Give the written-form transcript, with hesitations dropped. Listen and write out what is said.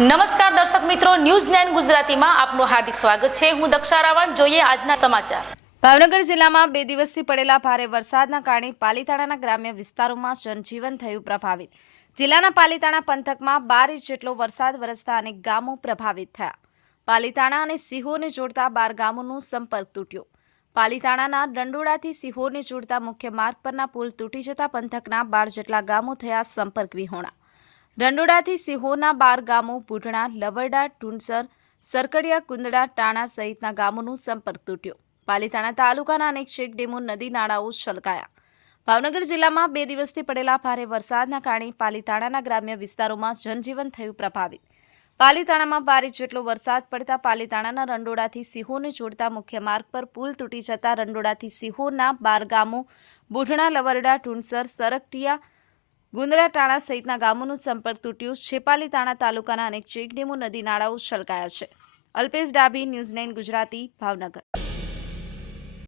નમસ્કાર દર્શક મિત્રો, ન્યૂઝ 9 ગુજરાતીમાં આપનું હાર્દિક સ્વાગત છે। હું દક્ષા રાવણ। જોઈએ આજના સમાચાર। ભાવનગર જિલ્લામાં 2 દિવસથી પડેલા ભારે વરસાદના કારણે પાલીતાણાના ગ્રામ્ય વિસ્તારોમાં જનજીવન થયું પ્રભાવિત। જિલ્લાના પાલીતાણા પંથકમાં 12 ઇંચ જેટલો વરસાદ વરસતા અનેક ગામો પ્રભાવિત થયા। પાલીતાણા અને સિહોરને જોડતા 12 ગામોનો સંપર્ક તૂટ્યો। પાલીતાણાના દંડોળાથી સિહોરને જોડતા મુખ્ય માર્ગ પરના પુલ તૂટી જતા પંથકના 12 જેટલા ગામો થયા સંપર્ક વિહોણા। રંડોળાથી સિહોરના 12 ગામો બુઢણા, લવરડા, ટુંસર, સરકડિયા, કુંદડા, ટાણા સહિતના ગામોનો સંપર્ક તૂટ્યો। પાલીતાણા તાલુકાના અનેક ચેકડેમો, નદી નાળાઓ છલકાયા। ભાવનગર જિલ્લામાં 2 દિવસથી પડેલા ભારે વરસાદના કારણે પાલીતાણાના ગ્રામ્ય વિસ્તારોમાં જનજીવન થયું પ્રભાવિત। પાલીતાણામાં 12 ઇંચ જેટલો વરસાદ પડતા પાલીતાણાના રંડોળાથી સિહોરને જોડતા મુખ્ય માર્ગ પર પુલ તૂટી જતા રંડોળાથી સિહોરના 12 ગામો બુઢણા, લવરડા, ટુંસર, સરકડિયા, ગુંદડા, ટાણા સહિતના ગામોનો સંપર્ક તૂટ્યો છે। પાલીતાણા તાલુકાના અનેક ચેકડેમો, નદી નાળાઓ છલકાયા છે। અલ્પેશ ડાભી, ન્યૂઝ 9 ગુજરાતી, ભાવનગર।